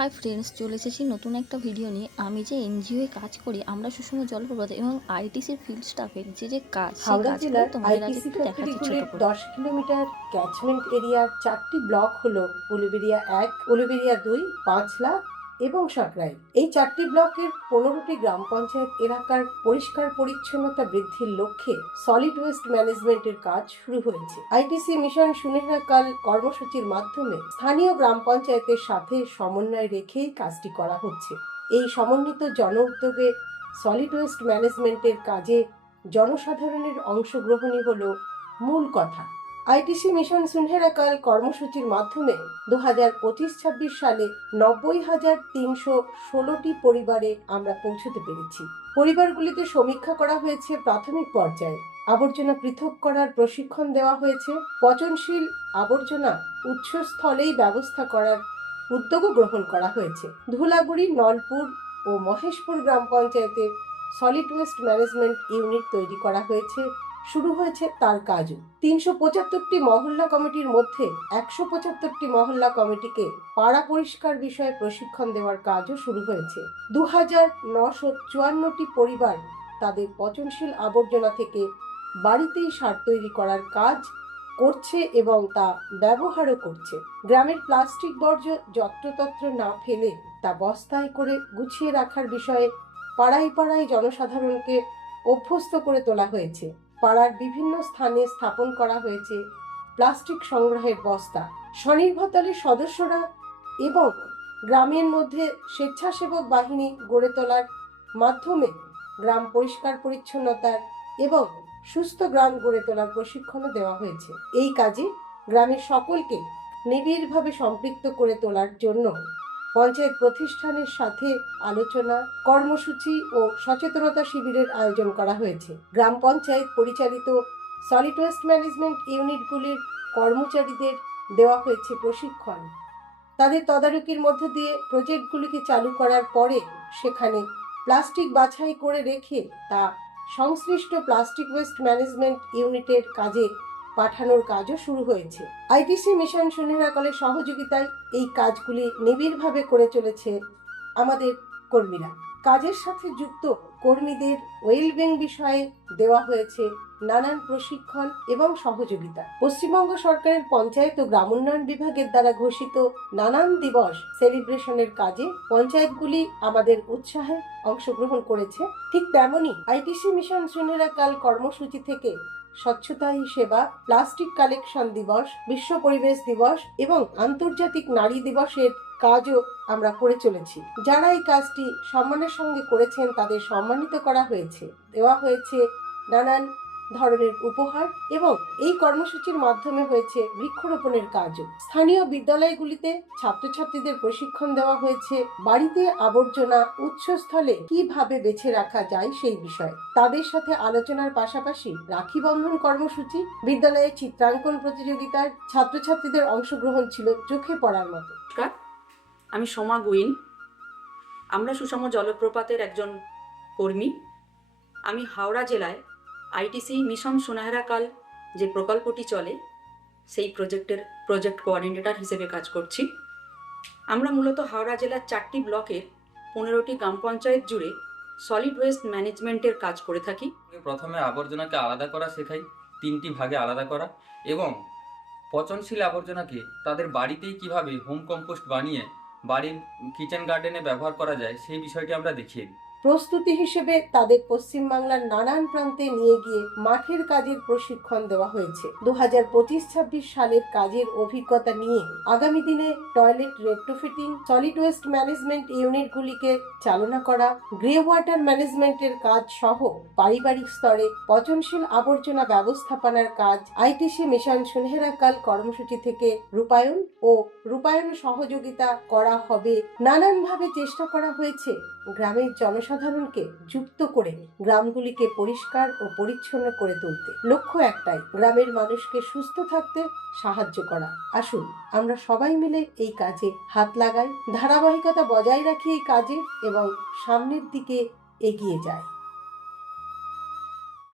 Hi friends, চলে এসেছি নতুন একটা ভিডিও নিয়ে। আমি যে এনজিওয়ে কাজ করি, আমরা সুষম জলপ্রপাত এবং আইটিসির ফিল্ড স্টাফের যে কাজ, সেই হাওড়া কাজগুলো জেলার তোমাদের আজ আইটিসি একটু দেখাচ্ছি ছোট ফ্যাক্টরিগুলির করে। 10 কিলোমিটার ক্যাচমেন্ট এরিয়ার 4টি ব্লক হলো উলুবেড়িয়া 1, উলুবেড়িয়া 2, পাঁচলা এবং সাঁকরাইল। এই 4টি ব্লকের 15টি গ্রাম পঞ্চায়েত এলাকার পরিষ্কার পরিচ্ছন্নতা বৃদ্ধির লক্ষ্যে সলিড ওয়েস্ট ম্যানেজমেন্টের কাজ শুরু হয়েছে। আইটিসি মিশন সুনেহরাকাল কর্মসূচির মাধ্যমে স্থানীয় গ্রাম পঞ্চায়েতের সাথে সমন্বয় রেখেই কাজটি করা হচ্ছে। এই সমন্বিত জন উদ্যোগে সলিড ওয়েস্ট ম্যানেজমেন্টের কাজে জনসাধারণের অংশগ্রহণই হলো মূল কথা। আইটিসি মিশন সুনহেরাকাল কর্মসূচির মাধ্যমে 2025-26 সালে 90,316টি পরিবারে আমরা পৌঁছতে পেরেছি। পরিবারগুলিতে সমীক্ষা করা হয়েছে প্রাথমিক পর্যায়ে, আবর্জনা পৃথক করার প্রশিক্ষণ দেওয়া হয়েছে, পচনশীল আবর্জনা উৎসস্থলেই ব্যবস্থা করার উদ্যোগও গ্রহণ করা হয়েছে। ধুলাগুড়ি, নলপুর ও মহেশপুর গ্রাম পঞ্চায়েতের সলিড ওয়েস্ট ম্যানেজমেন্ট ইউনিট তৈরি করা হয়েছে, শুরু হয়েছে তার কাজও। 375টি মহল্লা কমিটির মধ্যে 175টি মহল্লা কমিটিকে পাড়া পরিষ্কার বিষয়ে প্রশিক্ষণ দেওয়ার কাজও শুরু হয়েছে। 2,954টি পরিবার তাদের পচনশীল আবর্জনা থেকে বাড়িতেই সার তৈরি করার কাজ করছে এবং তা ব্যবহারও করছে। গ্রামের প্লাস্টিক বর্জ্য যত্রতত্র না ফেলে তা বস্তায় করে গুছিয়ে রাখার বিষয়ে পাড়ায় পাড়ায় জনসাধারণকে অভ্যস্ত করে তোলা হয়েছে। পাড়ার বিভিন্ন স্থানে স্থাপন করা হয়েছে প্লাস্টিক সংগ্রহের বস্তা। স্বনির্ভর দলের সদস্যরা এবং গ্রামের মধ্যে স্বেচ্ছাসেবক বাহিনী গড়ে তোলার মাধ্যমে গ্রাম পরিষ্কার পরিচ্ছন্নতার এবং সুস্থ গ্রাম গড়ে তোলার প্রশিক্ষণও দেওয়া হয়েছে। এই কাজে গ্রামের সকলকে নিবিড়ভাবে সম্পৃক্ত করে তোলার জন্য পঞ্চায়েত প্রতিষ্ঠানের সাথে আলোচনা, কর্মসূচি ও সচেতনতা শিবিরের আয়োজন করা হয়েছে। গ্রাম পঞ্চায়েত পরিচালিত সলিড ওয়েস্ট ম্যানেজমেন্ট ইউনিটগুলির কর্মচারীদের দেওয়া হয়েছে প্রশিক্ষণ। তাদের তদারকির মধ্য দিয়ে প্রজেক্টগুলিকে চালু করার পরে সেখানে প্লাস্টিক বাছাই করে রেখে তা সংশ্লিষ্ট প্লাস্টিক ওয়েস্ট ম্যানেজমেন্ট ইউনিটের কাজে পাঠানোর কাজও শুরু হয়েছে। আইটিসি মিশন সুনেহরাকালের সহযোগিতায় এই কাজগুলি নিবিড়ভাবে করে চলেছে আমাদের কর্মীরা। কাজের সাথে যুক্ত কর্মীদের ওয়েলবিং বিষয়ে দেওয়া হয়েছে নানান প্রশিক্ষণ এবং সহযোগিতা। পশ্চিমবঙ্গ সরকারের পঞ্চায়েত ও গ্রামোন্নয়ন বিভাগের দ্বারা ঘোষিত নানান দিবস সেলিব্রেশনের কাজে পঞ্চায়েতগুলি আমাদের উৎসাহে অংশগ্রহণ করেছে। ঠিক তেমনি আইটিসি মিশন সুনেহরাকাল কর্মসূচি থেকে স্বচ্ছতা হি সেবা, প্লাস্টিক কালেকশন দিবস, বিশ্ব পরিবেশ দিবস এবং আন্তর্জাতিক নারী দিবসের কাজও আমরা করে চলেছি। যারা এই কাজটি সম্মানের সঙ্গে করেছেন তাদের সম্মানিত করা হয়েছে, দেওয়া হয়েছে নানান ধরনের উপহার এবং এই কর্মসূচির মাধ্যমে হয়েছে বৃক্ষরোপণের কাজও। স্থানীয় বিদ্যালয়গুলিতে ছাত্রছাত্রীদের প্রশিক্ষণ দেওয়া হয়েছে বাড়িতে আবর্জনা উৎসস্থলে কিভাবে বেছে রাখা যায় সেই বিষয়ে। তাদের সাথে আলোচনার পাশাপাশি রাখি বন্ধন কর্মসূচি, বিদ্যালয়ে চিত্রাঙ্কন প্রতিযোগিতার ছাত্রছাত্রীদের অংশগ্রহণ ছিল চোখে পড়ার মতো। আমি সোমা গুইন। আমরা সুষম জলপ্রপাতের একজন কর্মী। আমি হাওড়া জেলায় আইটিসি মিশন সুনেহরাকাল যে প্রকল্পটি চলে সেই প্রজেক্ট কোঅর্ডিনেটর হিসেবে কাজ করছি। আমরা মূলত হাওড়া জেলার 4টি ব্লকের 15টি গ্রাম পঞ্চায়েত জুড়ে সলিড ওয়েস্ট ম্যানেজমেন্টের কাজ করে থাকি। প্রথমে আবর্জনাকে আলাদা করা শেখাই, 3টি ভাগে আলাদা করা, এবং পচনশীল আবর্জনাকে তাদের বাড়িতেই কিভাবে হোম কম্পোস্ট বানিয়ে বাড়ির কিচেন গার্ডেনে ব্যবহার করা যায় সেই বিষয়টি আমরা দেখিয়ে দিই। প্রস্তুতি হিসেবে তাদের পশ্চিমবাংলার নানান প্রান্তে নিয়ে গিয়ে মাঠের কাজের প্রশিক্ষণ দেওয়া হয়েছে। 2025-26 সালের কাজের অভিজ্ঞতা নিয়ে আগামী দিনে toilet retrofitting, solid waste management ইউনিটগুলিকে চালনা করা, গ্রে ওয়াটার ম্যানেজমেন্টের কাজ সহ পারিবারিক স্তরে পচনশীল আবর্জনা ব্যবস্থাপনার কাজ আইটিসি মিশন সুনেহরাকাল কর্মসূচি থেকে রূপায়ণ সহযোগিতা করা হবে। নানানভাবে চেষ্টা করা হয়েছে গ্রামের জনসাধারণকে যুক্ত করে গ্রামগুলিকে পরিষ্কার ও পরিচ্ছন্ন করে তুলতে। লক্ষ্য একটাই, গ্রামের মানুষকে সুস্থ থাকতে সাহায্য করা। আসুন আমরা সবাই মিলে এই কাজে হাত লাগাই, ধারাবাহিকতা বজায় রাখি এই কাজে এবং সামনের দিকে এগিয়ে যাই।